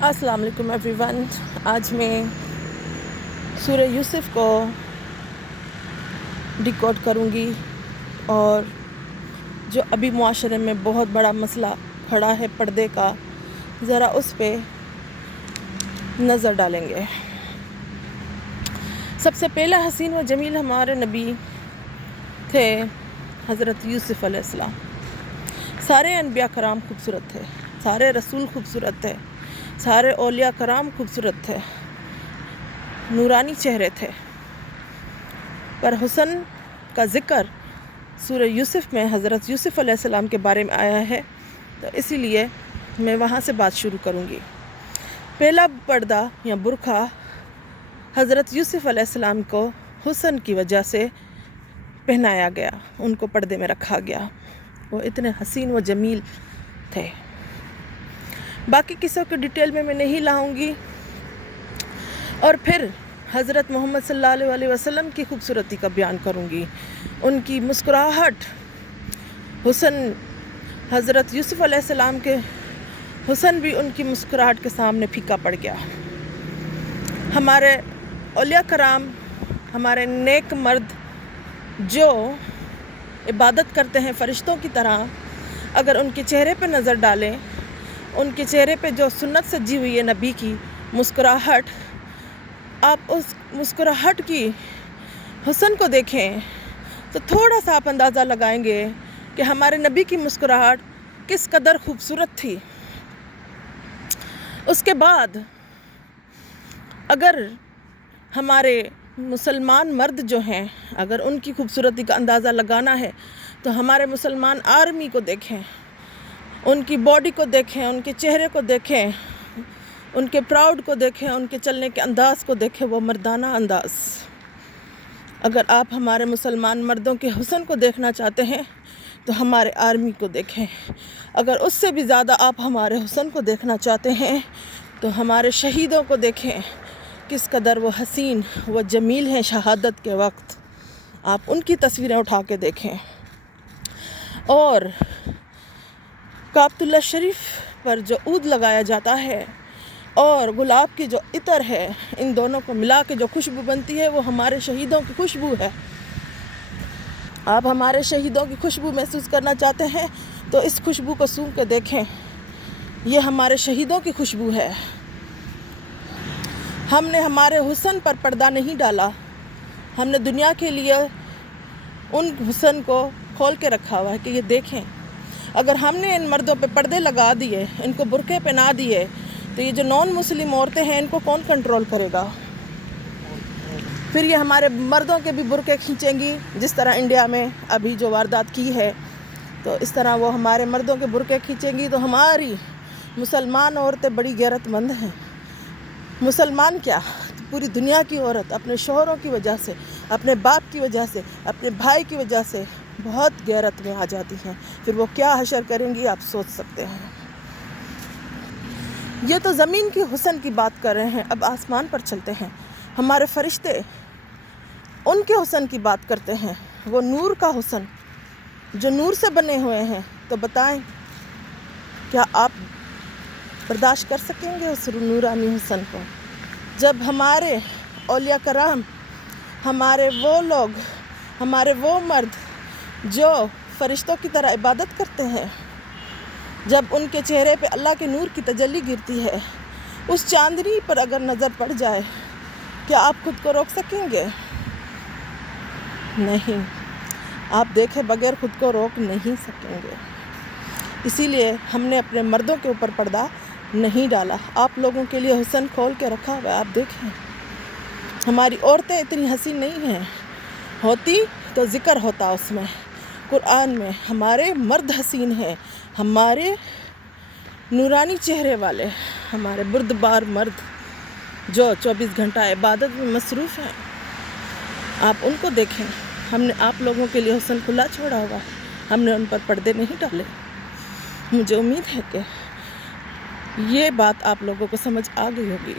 السلام علیکم every one. آج میں سورہ یوسف کو ڈیکوڈ کروں گی اور جو ابھی معاشرے میں بہت بڑا مسئلہ کھڑا ہے پردے کا، ذرا اس پہ نظر ڈالیں گے. سب سے پہلا حسین و جمیل ہمارے نبی تھے حضرت یوسف علیہ السلام. سارے انبیاء کرام خوبصورت تھے، سارے رسول خوبصورت تھے، سارے اولیاء کرام خوبصورت تھے، نورانی چہرے تھے، پر حسن کا ذکر سورہ یوسف میں حضرت یوسف علیہ السلام کے بارے میں آیا ہے، تو اسی لیے میں وہاں سے بات شروع کروں گی. پہلا پردہ یا برقع حضرت یوسف علیہ السلام کو حسن کی وجہ سے پہنایا گیا، ان کو پردے میں رکھا گیا. وہ اتنے حسین و جمیل تھے. باقی قصوں کی ڈیٹیل میں نہیں لاؤں گی. اور پھر حضرت محمد صلی اللہ علیہ وسلم کی خوبصورتی کا بیان کروں گی، ان کی مسکراہٹ، حسن. حضرت یوسف علیہ السلام کے حسن بھی ان کی مسکراہٹ کے سامنے پھیکا پڑ گیا. ہمارے اولیاء کرام، ہمارے نیک مرد جو عبادت کرتے ہیں فرشتوں کی طرح، اگر ان کے چہرے پہ نظر ڈالیں، ان کے چہرے پہ جو سنت سجی ہوئی ہے نبی کی مسکراہٹ، آپ اس مسکراہٹ کی حسن کو دیکھیں تو تھوڑا سا آپ اندازہ لگائیں گے کہ ہمارے نبی کی مسکراہٹ کس قدر خوبصورت تھی. اس کے بعد اگر ہمارے مسلمان مرد جو ہیں، اگر ان کی خوبصورتی کا اندازہ لگانا ہے تو ہمارے مسلمان آرمی کو دیکھیں، ان کی باڈی کو دیکھیں، ان کے چہرے کو دیکھیں، ان کے پراؤڈ کو دیکھیں، ان کے چلنے کے انداز کو دیکھیں، وہ مردانہ انداز. اگر آپ ہمارے مسلمان مردوں کے حسن کو دیکھنا چاہتے ہیں تو ہمارے آرمی کو دیکھیں. اگر اس سے بھی زیادہ آپ ہمارے حسن کو دیکھنا چاہتے ہیں تو ہمارے شہیدوں کو دیکھیں، کس قدر وہ حسین و جمیل ہیں شہادت کے وقت. آپ ان کی تصویریں اٹھا کے دیکھیں. اور کعبۃ اللہ شریف پر جو عود لگایا جاتا ہے اور گلاب کی جو عطر ہے، ان دونوں کو ملا کے جو خوشبو بنتی ہے وہ ہمارے شہیدوں کی خوشبو ہے. آپ ہمارے شہیدوں کی خوشبو محسوس کرنا چاہتے ہیں تو اس خوشبو کو سونگھ کے دیکھیں، یہ ہمارے شہیدوں کی خوشبو ہے. ہم نے ہمارے حسن پر پردہ نہیں ڈالا، ہم نے دنیا کے لیے ان حسن کو کھول کے رکھا ہوا ہے کہ یہ دیکھیں. اگر ہم نے ان مردوں پہ پردے لگا دیے، ان کو برقعے پہنا دیے، تو یہ جو نان مسلم عورتیں ہیں ان کو کون کنٹرول کرے گا؟ پھر یہ ہمارے مردوں کے بھی برقعے کھینچیں گی، جس طرح انڈیا میں ابھی جو واردات کی ہے، تو اس طرح وہ ہمارے مردوں کے برقعے کھینچیں گی. تو ہماری مسلمان عورتیں بڑی غیرت مند ہیں. مسلمان کیا، پوری دنیا کی عورت اپنے شوہروں کی وجہ سے، اپنے باپ کی وجہ سے، اپنے بھائی کی وجہ سے بہت غیرت میں آ جاتی ہیں. پھر وہ کیا حشر کریں گی آپ سوچ سکتے ہیں. یہ تو زمین کی حسن کی بات کر رہے ہیں. اب آسمان پر چلتے ہیں. ہمارے فرشتے ان کے حسن کی بات کرتے ہیں، وہ نور کا حسن جو نور سے بنے ہوئے ہیں. تو بتائیں کیا آپ برداشت کر سکیں گے اس نورانی حسن کو؟ جب ہمارے اولیاء کرام، ہمارے وہ لوگ، ہمارے وہ مرد جو فرشتوں کی طرح عبادت کرتے ہیں، جب ان کے چہرے پہ اللہ کے نور کی تجلی گرتی ہے، اس چاندنی پر اگر نظر پڑ جائے، کیا آپ خود کو روک سکیں گے؟ نہیں، آپ دیکھے بغیر خود کو روک نہیں سکیں گے. اسی لیے ہم نے اپنے مردوں کے اوپر پردہ نہیں ڈالا. آپ لوگوں کے لیے حسن کھول کے رکھا ہوا ہے. آپ دیکھیں، ہماری عورتیں اتنی حسین نہیں ہیں، ہوتی تو ذکر ہوتا اس میں قرآن میں. ہمارے مرد حسین ہیں، ہمارے نورانی چہرے والے، ہمارے بردبار مرد جو 24 گھنٹہ عبادت میں مصروف ہیں. آپ ان کو دیکھیں. ہم نے آپ لوگوں کے لیے حسن کھلا چھوڑا ہوا، ہم نے ان پر پردے نہیں ڈالے. مجھے امید ہے کہ یہ بات آپ لوگوں کو سمجھ آ گئی ہوگی.